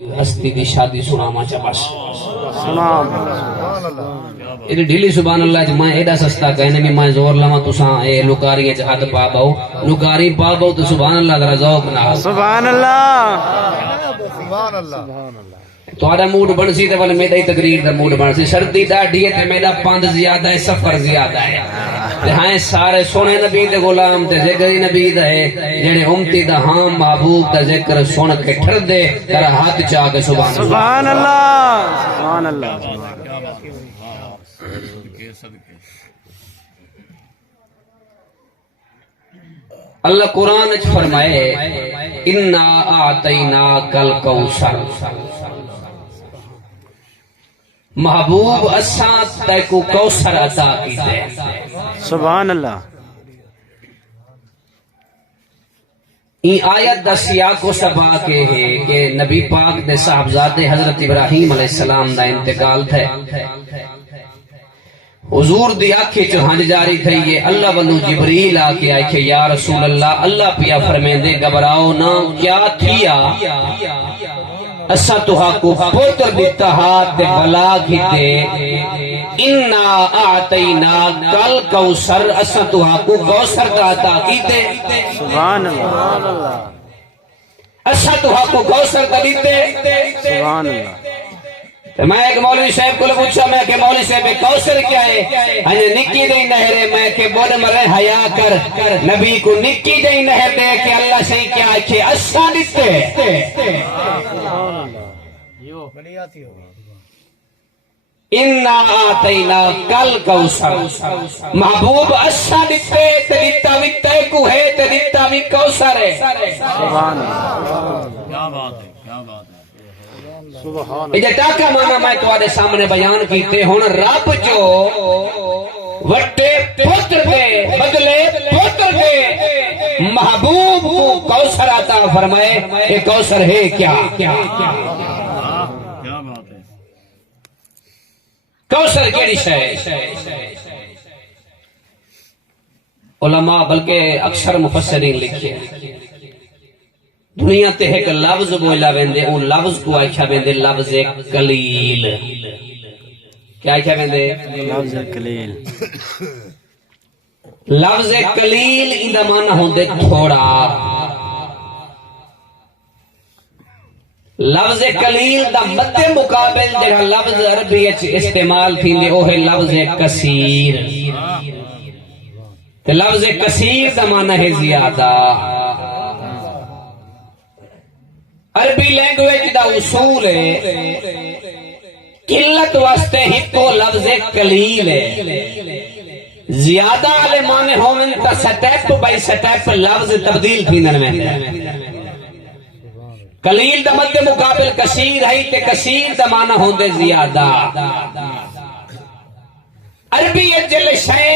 ہستی دی شادی سناما چا بس سنام ایڈی ڈھیلی سبحان اللہ میں ایڈا سستا کہنے میں میں زور لما تساں اے لکاری اچ ہاتھ پا باؤ لکاری پا باؤ تو سبحان اللہ ذرا ذوق نہ سبحان اللہ سبحان اللہ تھوڑا موڈ بن سی تے ول میرا ہی تقریر دا موڈ بن سی سردی ڈاڈھی ہے تے میرا پند زیادہ ہے سفر زیادہ ہے تے ہاں سارے سونے نبی دے غلام تے ذکر نبی دا ہے جڑے امتی دا ہاں محبوب دا ذکر سن کے ٹھر دے تیرا ہاتھ چاہ کے سبحان اللہ سبحان اللہ سبحان اللہ اللہ قرآن اچ فرمائے انا اعطیناک الکوثر محبوب اساں تے کو کوثر عطا کیتے سبحان اللہ این آیت دا سیاق و سباق ہے کہ نبی پاک دے صاحبزادے حضرت ابراہیم علیہ السلام دا انتقال تھے حضور دی آنکھیں چو ہنج جاری تھی یہ اللہ ولو جبریل آکے آئے کہ یا رسول اللہ پیا فرمیندے گھبراؤ نہ کیا تھیا اسا توہا کو پوتر دیتا ہاتھ دے بلا کی دے انا اعطینا کل کوثر اسا توہا کو کوثر کا عطا کی دے سبحان اللہ اسا توہا کو کوثر کا دیتے سبحان اللہ میں ایک مولوی صاحب کو پوچھا میں کہ مولوی صاحب کوثر کیا ہے ہنجے نکی دئی نہرے میں کہ بود مرے حیا کر نبی کو نکی دئی نہر دے کہ اللہ سے کیا کہ اسا دیتے انا آتینا کل کوثر محبوب اسا دیتے دیتا بھی تے کو ہے دیتا بھی کوثر ہے سبحان اللہ کیا بات ہے کیا بات ہے یہ ٹاکا مانا میں تمہارے سامنے بیان کیتے ہون رب جو وٹے پتر دے بدلے پتر دے محبوب کو کوثر عطا فرمائے یہ کوثر ہے کیا بات ہے کوثر کیڑی شے علماء بلکہ اکثر مفسرین لکھے دنیا تے ایک لفظ بولا ویندے او لفظ کو آئیکھا ویندے لفظ قلیل کیا آئیکھا ویندے لفظ قلیل لفظ قلیل اندہ مانا ہوندے تھوڑا لفظ قلیل دا مد مقابل جڑا لفظ عربی استعمال تھیندے او ہے لفظ کثیر تے لفظ کثیر دا مانا ہے زیادہ عربی لینگویج دا اصول ہے قلت واسطے ہی کو لفظ قلیل ہے زیادہ والے معنی ہومن تا سٹیپ بائی سٹیپ لفظ تبدیل تھیندن میں قلیل دا مد مقابل کثیر ہے تے کثیر دا معنی ہوندے زیادہ عربی اجل شے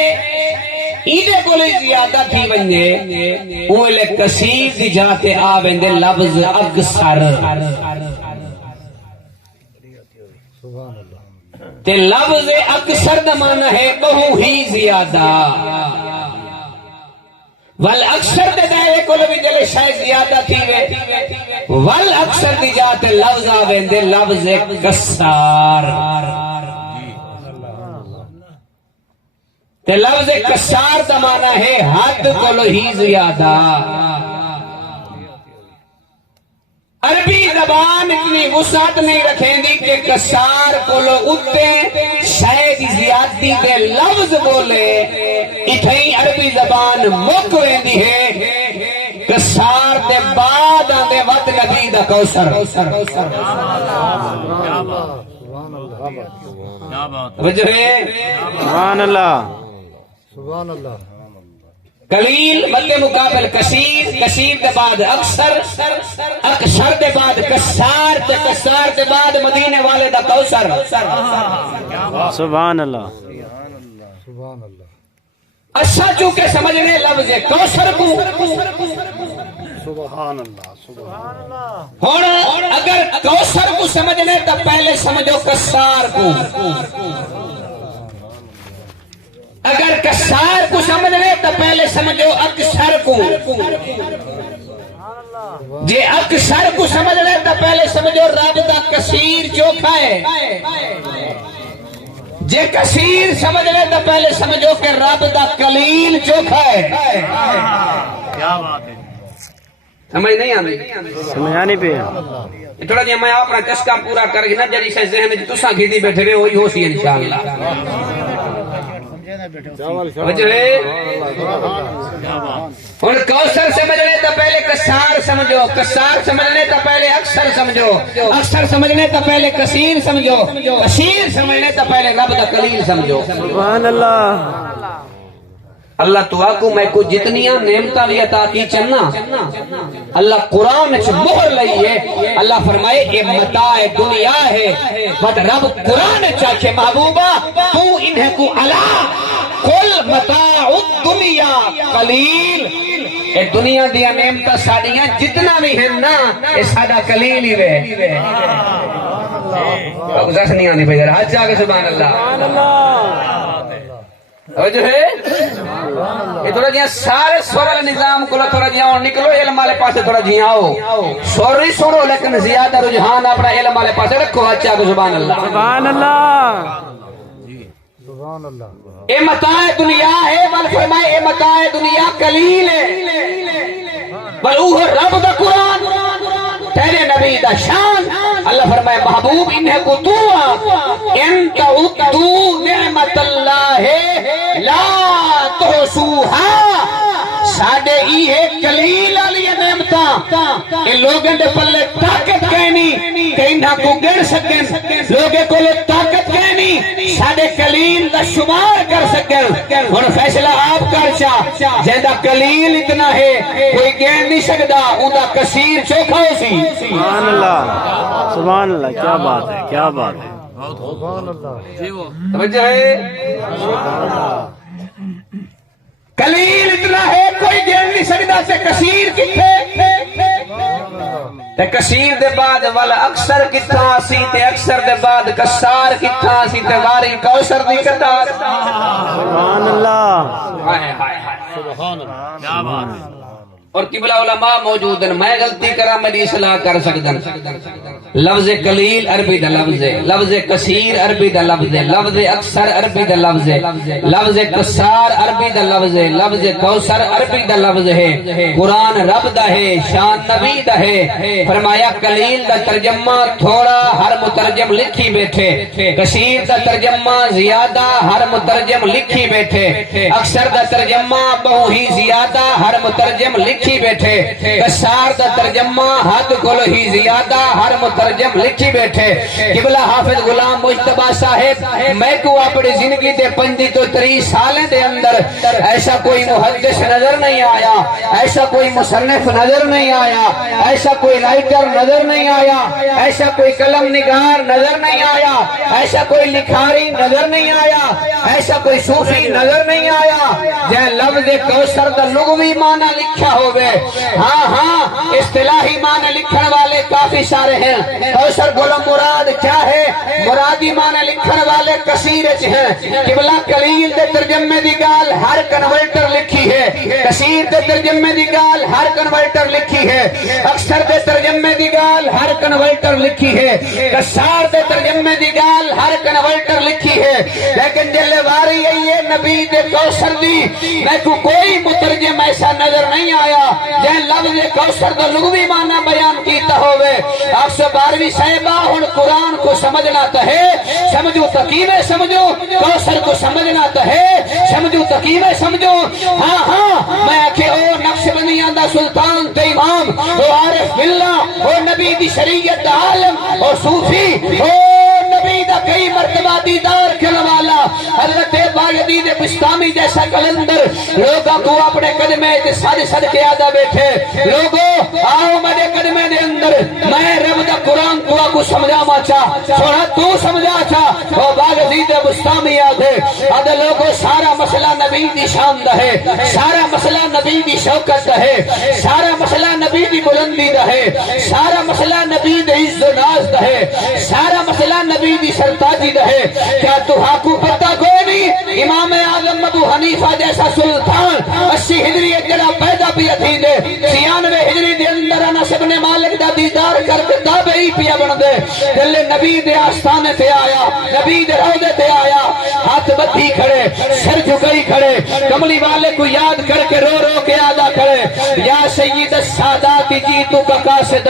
ایدے کو لئے زیادہ تھی بنجے اوہ کثیر دی جاتے آویں لفظ اکثر تے لفظ اکثر دا معنی ہے بہو ہی زیادہ ول اکثر دے دائرے کو لئے جلے شاید زیادہ تھی ول اکثر دی جاتے لفظ آویں لفظ کثار تے لفظ کثار دا معنی ہے حد کولو ہی زیادہ عربی زبان اتنی وسعت نہیں رکھیں دی کہ کثار کولو اتے شاید زیادتی دے لفظ بولے اتھائی عربی زبان مکویں دی ہے کثار دے بعد آندے وقت نبی دا کوثر وجہ ہے سبحان اللہ سبحان اللہ قلیل مد مقابل کثیر کثیر دے بعد اکثر اکثر دے بعد کثار تے کثار دے بعد مدینے والے دا کوثر سبحان اللہ سبحان اللہ اچھا چونکہ سمجھنے لفظ کوثر کو سبحان اللہ سبحان اللہ ہون اگر کوثر کو سمجھنے تو پہلے سمجھو کثار کو اگر کثار کو سمجھنے تو پہلے سمجھو اکثر کو جے اکثر کو سمجھ لے تو پہلے سمجھو رب دا کثیر چوکھا ہے، جے کثیر سمجھ لے تو پہلے سمجھو کہ رب دا قلیل چوکھا ہے۔ کیا بات ہے، سمجھ نہیں آندی؟ سمجھ آنی پہ تھوڑا جی میں اپنا چسکا پورا کر کے نا جڑی سے ذہن وچ تساں کھیتی بیٹھے ہوئے وہی ہو سی انشاءاللہ۔ وجہ ہے اور کوثر سمجھنے تو پہلے کسار سمجھو، کسار سمجھنے تو پہلے اکثر سمجھو، اکثر سمجھنے تو پہلے کثیر سمجھو، کثیر سمجھنے تو پہلے رب دا قلیل سمجھو۔ سبحان اللہ۔ اللہ تو آکو میں کو جتنیاں نعمتاں بھی عطا کی چننا، اللہ قرآن چ مہر لئیے، اللہ فرمائے اے متاع دنیا ہے، بٹ رب قرآن چاہے محبوبہ تو انہیں کو علا قل متاع الدنیا قلیل، اے دنیا دیا نعمتاں ساڑیاں جتنا بھی ہیں نا اے سادہ قلیل ہی وے۔ گزارش نہیں آنی بھائی ہاتھ چاہ کے سبحان اللہ۔ اور جو ہے یہ تھوڑا جہاں سارے سورل نظام کو تھوڑا جہاں نکلو علم والے پاسے تھوڑا جہاں آؤ، سوری سنو لیکن زیادہ رجحان اپنا علم والے پاسے رکھو۔ اچھا کو سبحان اللہ، سبحان اللہ، سبحان اللہ۔ اے متاع دنیا ہے، بل فرمائے اے متاع دنیا قلیل ہے، بل اوہ رب دا قرآن تیرے نبی دا شان، اللہ فرمائے محبوب انہیں کو دعا ان تعدوا نعمت اللہ لا تحصوها، ساڑے ہی ہے قلیل علی نعمتاں کہ لوگوں دے پلے طاقت کہنی کہ انہاں کو گڑ سکیں، لوگے کو لے طاقت کہنی ساڑے قلیل دا شمار کر سکیں۔ اور فیصلہ آپ کر چاہ جیدہ قلیل اتنا ہے کوئی گین نہیں سکتا، اندہ کثیر چوکھا ہو سی۔ سبحان اللہ، سبحان اللہ، کیا بات ہے، کیا بات ہے۔ سبحان اللہ، توجہ ہے، قلیل اتنا ہے کوئی گین نہیں سکتا سے کثیر کتھے، تے کثیر دے بعد والا اکثر کتھا سی، تے اکثر دے بعد کسار کتھا سی، تے واری کوثر دی قطار۔ سبحان اللہ، ہائے ہائے ہائے، سبحان اللہ، کیا بات ہے۔ اور قبلہ علماء موجود ہیں، میں غلطی کرا میری اصلاح کر سکتا۔ لفظ قلیل عربی دا لفظ ہے، لفظ کثیر عربی دا لفظ ہے، لفظ اکثر عربی دا لفظ ہے، لفظ کسار عربی دا لفظ ہے، لفظ کوثر عربی دا لفظ ہے۔ قرآن رب دا ہے، شان نبی دا ہے۔ فرمایا قلیل دا ترجمہ تھوڑا ہر مترجم لکھی بیٹھے، کثیر دا ترجمہ زیادہ ہر مترجم لکھی بیٹھے، اکثر دا ترجمہ بہو ہی زیادہ ہر مترجم لکھی بیٹھے، کسار دا ترجمہ حد کل ہی زیادہ ہر مترجم لکھی بیٹھے۔ قبلہ حافظ غلام مجتبی صاحب میں کو اپنی زندگی دے 25 تو 30 سالیں دے اندر ایسا کوئی محدث نظر نہیں آیا، ایسا کوئی مصنف نظر نہیں آیا، ایسا کوئی رائٹر نظر نہیں آیا، ایسا کوئی قلم نگار نظر نہیں آیا، ایسا کوئی لکھاری نظر نہیں آیا، ایسا کوئی صوفی نظر نہیں آیا جہاں لفظ کوثر دا لغوی معنی لکھا ہوئے۔ ہاں ہاں اصطلاحی معنی لکھن والے کافی سارے ہیں، کوثر بولو مراد کیا ہے، مرادی معنی لکھن والے کثیر ہیں۔ قبلہ قلیل دے ترجمے دی گال ہر کنورٹر لکھی ہے، کثیر دے ترجمے دی گال ہر کنورٹر لکھی ہے، اکثر دے ترجمے دی گال ہر کنورٹر لکھی ہے، کسار دے ترجمے دی گال ہر کنورٹر لکھی ہے۔ لیکن جلے واری ہے نبی دے کوثر دی میں کو کوئی مترجم ایسا نظر نہیں آیا جہاں لفظ کوثر دا لغوی معنی بیان کیتا ہوئے۔ آپ سے 12ویں صاحبہ ہن قرآن کو سمجھنا تو ہے، سمجھو تقیمیں سمجھو، کوثر کو سمجھنا تو ہے، سمجھو تقیمیں سمجھو۔ ہاں ہاں میں آکھے او نقش بندیاں دا سلطان تے امام، او عارف باللہ، او نبی دی شریعت دا عالم، او صوفی، او نبی دا کئی مرتبہ دیدار کرنے والا حضرت باغدید بستامی جیسا کلندر لوگوں کو اپنے قدمے تے سج سج کے آدھا بیٹھے، لوگوں آؤ میرے قدمے دے اندر میں رب دا قرآن کو سمجھا ماچا سونا تو سمجھا چا۔ وہ باغدید بستامی آدھے آدھے لوگوں سارا مسئلہ نبی دی شان دا ہے، سارا مسئلہ نبی دی شوکت دا ہے، سارا مسئلہ نبی دی بلندی دا ہے، سارا مسئلہ نبی دی عز و ناز دا ہے، سارا مسئلہ نبی دی سرتاجی دا ہے۔ کیا تو ہاکو پتہ کوئی نہیں نہیں امام اعظم ابو حنیفہ جیسا سلطان 80 ہجری جڑا پیدا پیا تھی دے 96 ہجری دے اندر انس بن مالک دا دیدار کر کے تابعی پیا بن دے دل نبی دے آستانے تے آیا نبی دے روضے تے آیا ہاتھ بدھی کھڑے سر جھکائی کھڑے کملی والے کو یاد کر کے رو رو کے ادا کرے یا سید السادات جیتو کا قاصد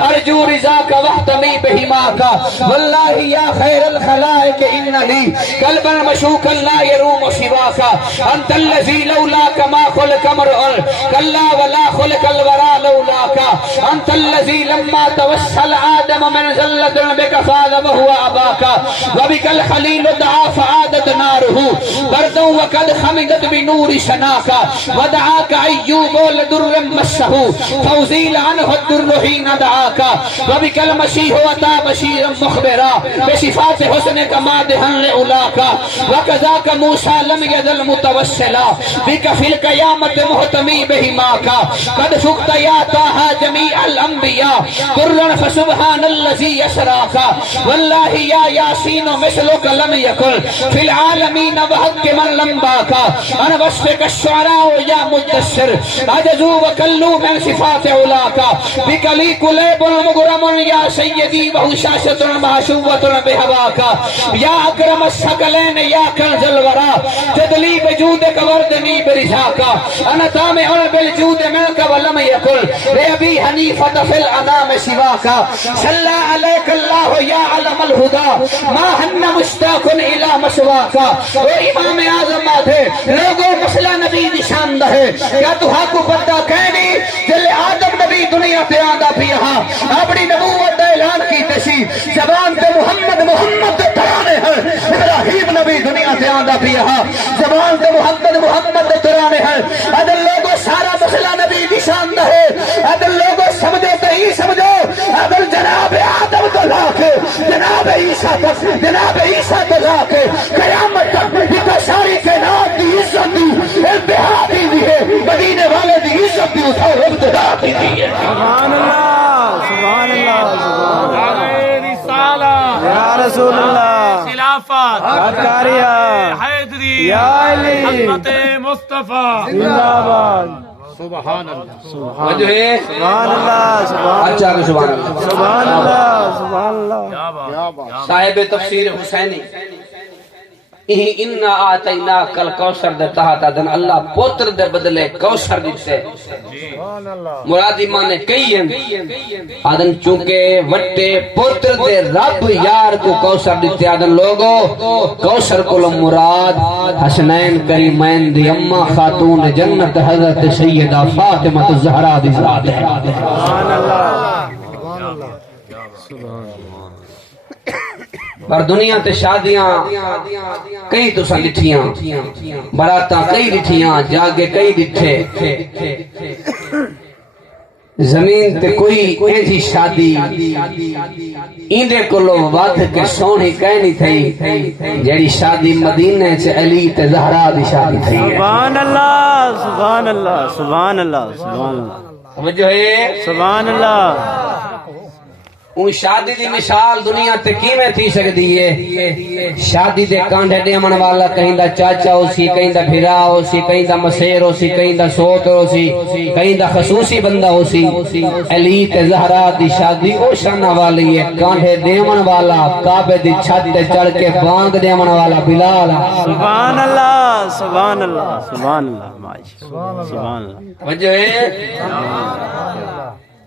ارجو رضا کا وحتمی بہما کا واللہ یا خیر الخلائق انہی قلبا مشوکا لا یروم سواکا انت اللذی لولاک ما خلق مرعن کلا ولا خلق الورا لولاکا انت اللذی لما توسل آدم من ذلت بکفاد وہو اباکا وبک الخلیل دعا فعادت نارہو بردو وقد خمدت بنور شناکا ودعاک ایوب لدر مسہو فوزیل عنہ الدر حین دعاکا وبک المسیح وطا بشیر مخبرا بصفات حسن کمادہن لعلاکا وکذاک موسیٰ لم یدل متوسلا بک فی القیامت محتمی بہماکا قد فقت یا تاہا جمیع الانبیاء قرن فسبحان اللذی یسراکا واللہ یا یاسین مثلک لم یکن فی العالمین وحق من لم باکا ان وصفک الشعراء یا مدسر عجزو وکلو من صفات علاکا بکلی کلیب المغرم یا سیدی وہو شاشت محشوت بہواکا یا اکرم السکلین یا کنز الورا جدلی بجودک وردنی برجاکا انا تامع بالجود منک ولم یکن بے ابی حنیفت فی الانام سواکا صلی علیک اللہ یا علم الہدا ما ہن مشتاقن الى مسواکا او امام اعظم آدھے لوگوں مسئلہ نبی نشاندہ ہے کیا تو ہاں کو پتہ کہنی جل آدم نبی دنیا پہ آدھا بھی یہاں اپنی نبوت اعلان کی تشی زبان تے محمد محمد تے ترانے ہیں ابراہیم نبی دنیا سے آدھا بھی یہاں زبان تے محمد محمد تے ترانے ہیں عدل لوگوں سارا مسئلہ نبی نشاندہ ہے عدل لوگوں سمجھو تے ہی سمجھو عدل جناب آدم تو لاکھے جناب عیسیٰ تک جناب عیسیٰ تو لاکھے قیامت تک یہ ساری کائنات کی عزت دی انتہا دی ہے مدینے والے دی عزت دی اٹھاؤ ابتدا دی ہے سبحان اللہ سبحان اللہ سبحان اللہ رسالہ یا رسول اللہ خلافت عطاریہ حیدری یا علی حضرت مصطفیٰ زندہ باد سبحان اللہ وجہ ہے سبحان اللہ سبحان اچھا کہ سبحان اللہ سبحان اللہ سبحان اللہ کیا بات صاحب تفسیر حسینی اِنَّا آتَيْنَا کل کوثر دے تحت دن اللہ پوتر دے بدلے کوثر دیتے مرادی مانے کئی ہیں آدن چونکہ وٹے پوتر دے رب یار کو کوثر دیتے آدن لوگوں کوثر کو مراد حسنین کریمین دی اما خاتون جنت حضرت سیدہ فاطمہ الزہرا دی ذات ہے سبحان اللہ پر دنیا تے شادیاں کئی تو سن لٹھیاں براتاں کئی لٹھیاں جاگے کئی لٹھے زمین تے کوئی ایسی شادی ایندے کلو وقت کے سونی کہنی تھی جیڑی شادی مدینہ سے علی تے زہرا دی شادی تھی سبحان اللہ سبحان اللہ سبحان اللہ سبحان اللہ وجہ ہے سبحان اللہ ان شادی دی مثال دنیا تے کیویں تھی سکدی ہے شادی دے کانڈے ڈیمن والا کہیں دا چاچا ہو سی کہیں دا بھرا ہو سی کہیں دا مسیر ہو سی کہیں دا سوت ہو سی کہیں دا خصوصی بندہ ہو سی علی تے زہرا دی شادی او شانہ والی ہے کانڈے ڈیمن والا کعبے دی چھت تے چڑھ کے بانگ ڈیمن والا بلال سبحان اللہ سبحان اللہ سبحان اللہ ماشاءاللہ سبحان اللہ وجہ ہے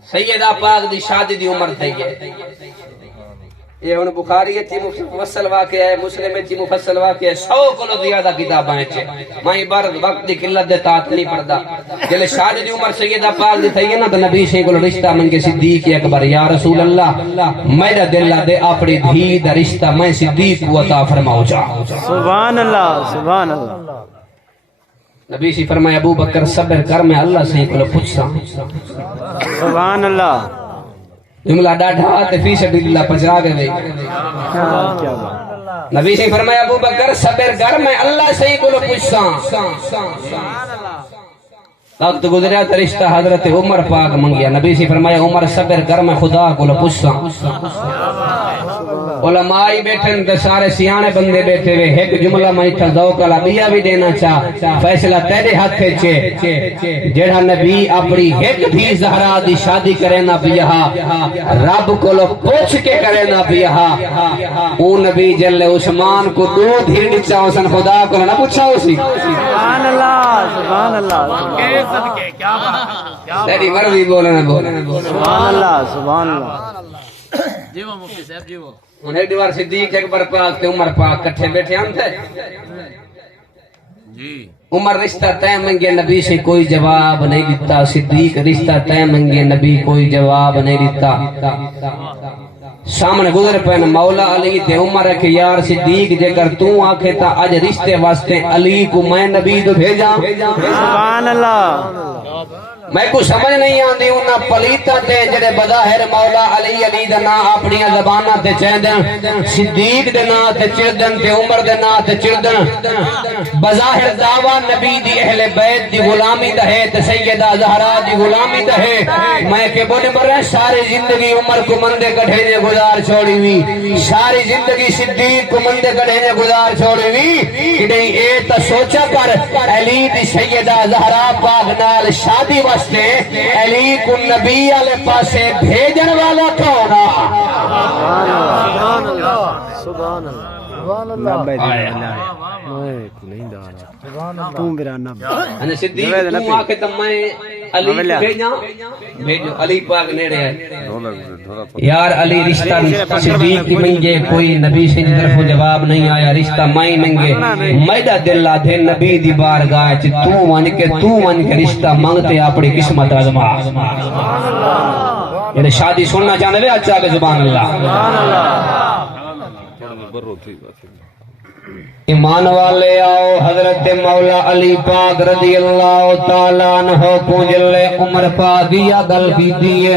سیدہ پاک دی شادی دی عمر تھی ہے یہ ان بخاری تھی مفصل واقعہ ہے مسلم تھی مفصل واقعہ ہے 100 کلو زیادہ کتاباں ہیں میں بار وقت دی قلت دے تات نہیں پڑھدا جلے شادی دی عمر سیدہ پاک دی تھی ہے نا تو نبی سے کو رشتہ من کے صدیق اکبر یا رسول اللہ میرا دل دے اپنی دھی دا رشتہ میں صدیق کو عطا فرماؤ جا سبحان اللہ سبحان اللہ نبی سے فرمایا ابو بکر صبر کر میں اللہ سے کو پوچھتا سبحان اللہ جملہ ڈاڈھا تے فی سبیل اللہ پچرا گئے کیا بات نبی سے فرمایا ابو بکر صبر کر میں اللہ سے کو پوچھتا وقت گزریا تو رشتہ حضرت عمر پاک منگیا، نبی سے فرمایا عمر صبر کر میں خدا کو پوچھاں۔ علماء بیٹھن تے سارے سیانے بندے بیٹھے ہوئے، ایک جملہ میں تھا ذوق العبیہ بھی دینا چاہ، فیصلہ تیرے ہاتھ چے جڑا نبی اپنی ایک بھی زہرا دی شادی کرے نہ پیا رب کو پوچھ کے کرے نہ پیا، او نبی جل عثمان کو دو دھیر نچا حسن خدا کو نہ پوچھا اسی۔ سبحان اللہ سبحان اللہ کے صدقے کیا بات کیا تیری مرضی بولنا بولنا سبحان اللہ سبحان اللہ۔ جی وہ مفتی صاحب جی وہ انہیں ایک دیوار صدیق اکبر پاک تے عمر پاک کٹھے بیٹھے ہم تھے۔ جی عمر رشتہ طے منگے نبی سے کوئی جواب نہیں دیتا، صدیق رشتہ طے منگے نبی کوئی جواب نہیں دیتا۔ سامنے گزر پہن مولا علی تے عمر کہ یار صدیق جے کر تو آنکھے تا اج رشتے واسطے علی کو میں نبی تو بھیجا۔ سبحان اللہ میں کو سمجھ نہیں آندی انہاں پلیتاں تے جڑے بظاہر مولا علی علی دا نا اپنی زباناں تے چہندن، صدیق دے نا تے چردن تے عمر دے نا تے چردن، بظاہر دعویٰ نبی دی اہل بیت دی غلامی دا ہے تے سیدہ زہرا دی غلامی دا ہے۔ میں کہ بڑے برے ساری زندگی عمر کو مندے کٹھے نے گزار چھوڑی ہوئی، ساری زندگی صدیق کو مندے کٹھے نے گزار چھوڑی ہوئی کہ نہیں اے تا سوچا کر علی دی سیدہ زہرا پاک نال شادی واسطے علی کو نبی والے پاسے بھیجن والا کون آ؟ سبحان اللہ سبحان اللہ۔ تو میرا نبی انا صدیق تو آکے تم میں علی بھیجا بھیجو علی پاک نیڑے ہے یار علی رشتہ صدیق کی منگے کوئی نبی سے طرف جواب نہیں آیا، رشتہ میں منگے میڈا دل آدھے نبی دی بارگاہ چ تو من کے رشتہ منگتے اپنی قسمت آزما۔ یہ شادی سننا چاہنے لے اچھا کہ سبحان اللہ۔ ایمان والے آؤ حضرت مولا علی پاک رضی اللہ تعالیٰ عنہ کو جل عمر پاک یا گل کی دیئے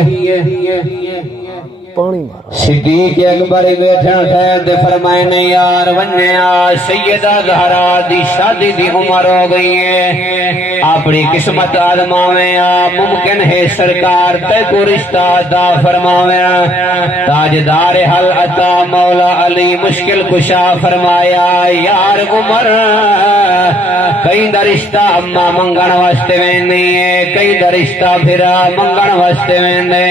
صدیق اکبر بیٹھن ٹھہر دے فرمائے نے یار ونیا سیدہ زہرا دی شادی دی عمر ہو گئی ہے، اپنی قسمت آزماویں ممکن ہے سرکار تے کو رشتہ عطا فرماویں۔ تاجدار حل عطا مولا علی مشکل کشا فرمایا یار عمر کئی دا رشتہ اما منگن واسطے ویندی ہے، کئی دا رشتہ پھرا منگن واسطے ویندے،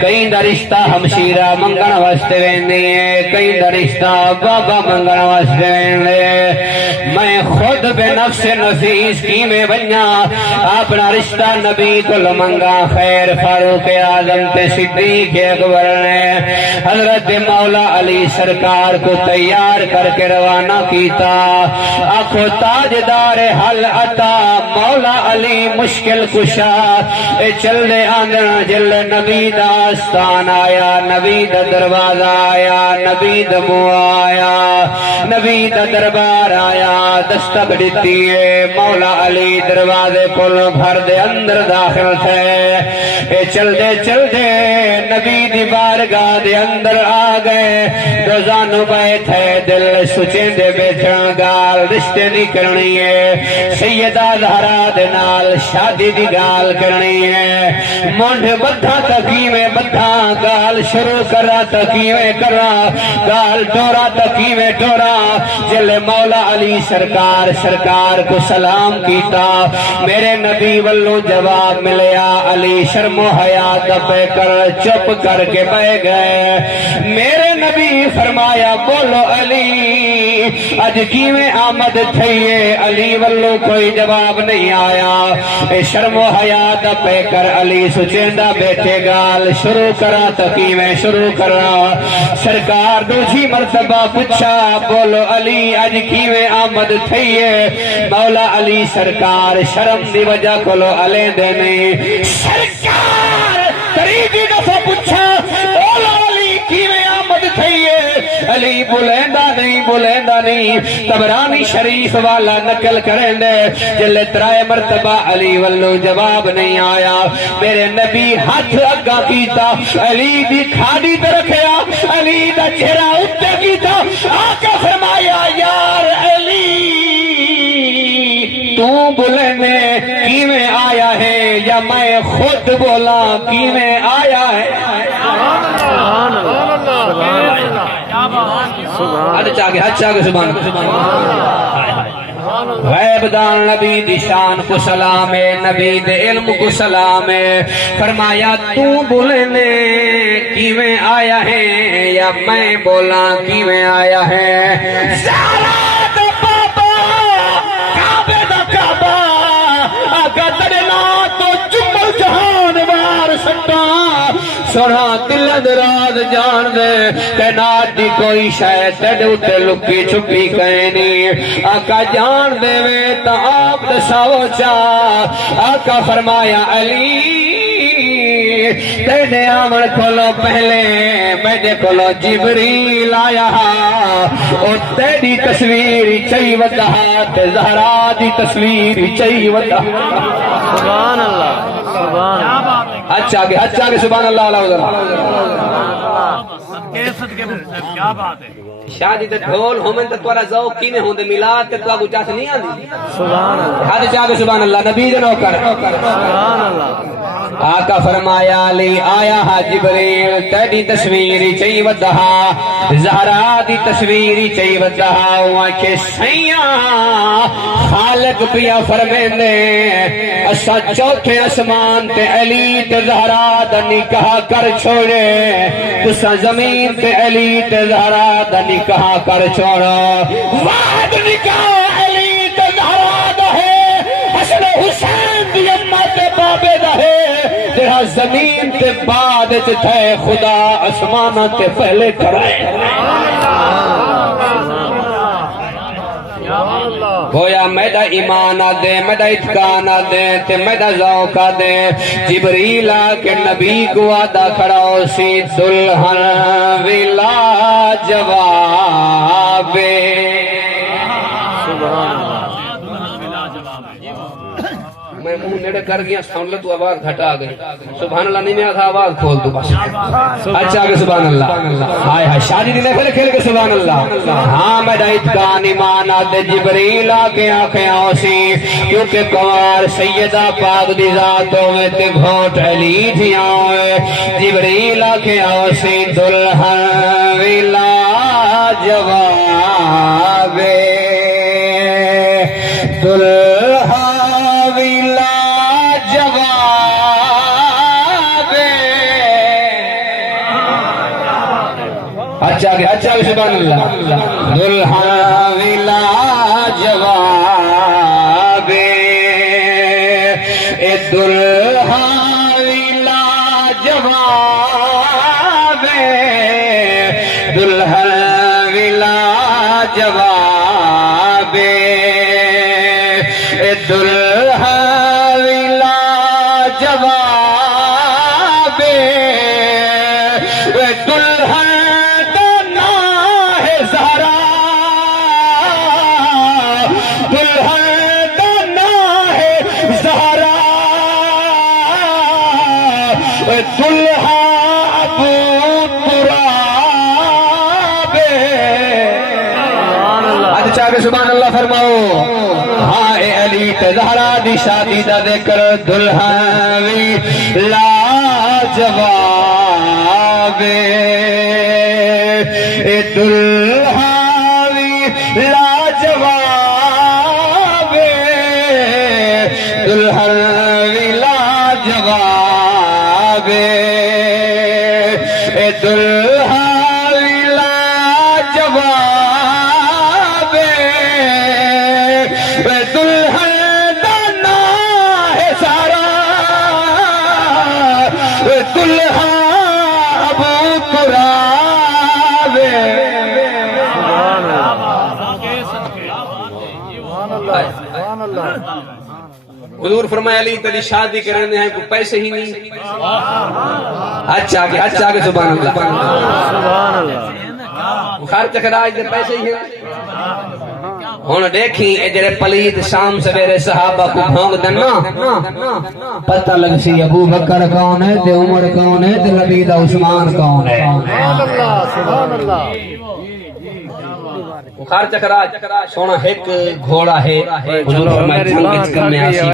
کئی دا رشتہ ہمشیرہ منگن واسطے ویندی ہے، کئی دا رشتہ بابا منگن واسطے ویندے۔ میں خود بے نفس نفیس کی میں بنیا اپنا رشتہ نبی کل منگا، خیر فاروق اعظم تے صدیق اکبر نے حضرت مولا علی سرکار کو تیار کر کے روانہ کیتا۔ آنکھو تاجدار حل عطا مولا علی مشکل کشا چل دے آندن جل نبی دا آستان آیا، نبی دا دروازہ آیا، نبی دا منہ آیا، نبی دا دربار آیا، دستک دیتی ہے مولا علی دروازے کل گھر دے اندر داخل تھے۔ اے چل دے نبی دی بارگاہ دے اندر آ گئے، روزانو بیٹھے دل سچیں دے بیٹھن گال رشتے نہیں کرنی ہے، سیدہ زہرا دے نال شادی دی گال کرنی ہے، مونڈ بدھا تکیویں بدھا گال شروع کرا تکیویں کرا گال ٹورا تکیویں ٹورا جل مولا علی سرکار کو سلام کیتا، میرے نبی والو جواب ملیا، علی شرم و حیا دبے کر چپ کر کے بہ گئے۔ میرے نبی فرمایا بولو علی اج کیویں آمد تھئیے، علی والو کوئی جواب نہیں آیا۔ اے شرم و حیا دبے کر علی سچیندہ بیٹھے گال شروع کرا تکیویں شروع کرا، سرکار دوسری مرتبہ پوچھا بولو علی اج کیویں آمد تھئیے، مولا علی سرکار شرم دی وجہ کولو علی دے نہیں، سرکار تریجی دفعہ پوچھا بولو علی کیویں آمد تھئیے، علی بولیندہ نہیں، طبرانی شریف والا نقل کریں دے جلے ترائے مرتبہ علی والو جواب نہیں آیا۔ میرے نبی ہاتھ اگا کیتا، علی دی کھاڑی تے رکھیا، علی دا چہرہ اٹھے کیتا، آقا فرمایا یار علی تو بولنے کیویں آیا یا میں خود بولا کی میں آیا ہے اچھا کہ سبحان غیب دان نبی دی شان کو سلام ہے نبی دے علم کو سلام ہے فرمایا تو بولنے کی میں آیا ہے یا میں بولا کی میں آیا ہے سارا دا بابا کعبے دا کعبہ اگر نہ تو جمل جہان وار سکتا سونا دل دراز جان دے کائنات دی کوئی شاید تیرے اتے لکی چھپی کہنی آقا جان دے وے تا آپ دساو چاہ آقا فرمایا علی تیرے آمن کھولو پہلے میرے کھولو جبریل آیا اور تیری تصویر چاہی ودا تے زہرا دی تصویر چاہی ودا سبحان اللہ سبحان اللہ اچھا کہ سبحان اللہ علیہ کیا بات ہے شادی تے ڈھول ہومن تے تورا ذوق کینے ہوندے میلاد تے تو گچاس نہیں آندی سبحان اللہ حد چاہ کے سبحان اللہ نبی دے نوکر سبحان اللہ آقا فرمایا علی آیا ہا جبریل تیری تصویری چاہی ودہا زہرا دی تصویری چاہی ودہا وہاں کے سیاں خالق پیا فرمیندے اسا چوتھے اسمان تے علی تے زہرا دا نکاح کر چھوڑے تسا زمین تے علی تے زہرا دا نکاح کر چھوڑا واحد نکاح علی تے زہرا دا ہے حسن حسین دی امت بابے دا ہے تیرا زمین تے بعد تے خدا اسمانہ تے پہلے کرائے گویا میڈا ایمان دے میڈا اتقان دے تے میڈا ذوق دے جبریل کے نبی کو آدھا کھڑاؤ سی دلہن ولا جواب میں منہ نیڑے کر گیا سن لے تو آواز گھٹا گئی سبحان اللہ نہیں آتا آواز کھول دو بس اچھا کہ سبحان اللہ ہائے ہائے شادی دینے پہلے کھیل کے سبحان اللہ ہاں میرا اتقان ایمان آدھے جبریل آکے آنکھیں آسی کیونکہ کوار سیدہ پاک دی ذاتوں میں تے گھوٹ علی تھی آئے جبریل آکے آسی دلہن ولا جواب دلہن اچھا سبحان اللہ دلہن ولا جواب اے دلہن ولا جواب دلہن ولا جواب اے دلہن ولا جواب اے دلہن دلہا ابو تراب آج چاہے سبحان اللہ فرماؤ ہاں اے علی تے زہرا دی شادی دا ذکر دلہن لا جواب اے دلہن لا جواب دلہن لا جواب اے دلہن لا جواب اے دلہن دا نام ہے سارا اے دلہن ابو تراب حضور فرمایا علی تیری شادی کرنے ہیں کوئی پیسے ہی نہیں اچھا کہ سبحان اللہ سبحان اللہ خرچ خراج دے پیسے ہی ہیں ہن دیکھیں اے جڑے پلید شام سویرے صحابہ کو بھونگ دینا پتہ لگ سی ابو بکر کون ہے تے عمر کون ہے تے نبی دا عثمان کون ہے سبحان اللہ خرچ خراج سونا ایک گھوڑا ہے حضور فرمایا جنگ وچ کرنے آسی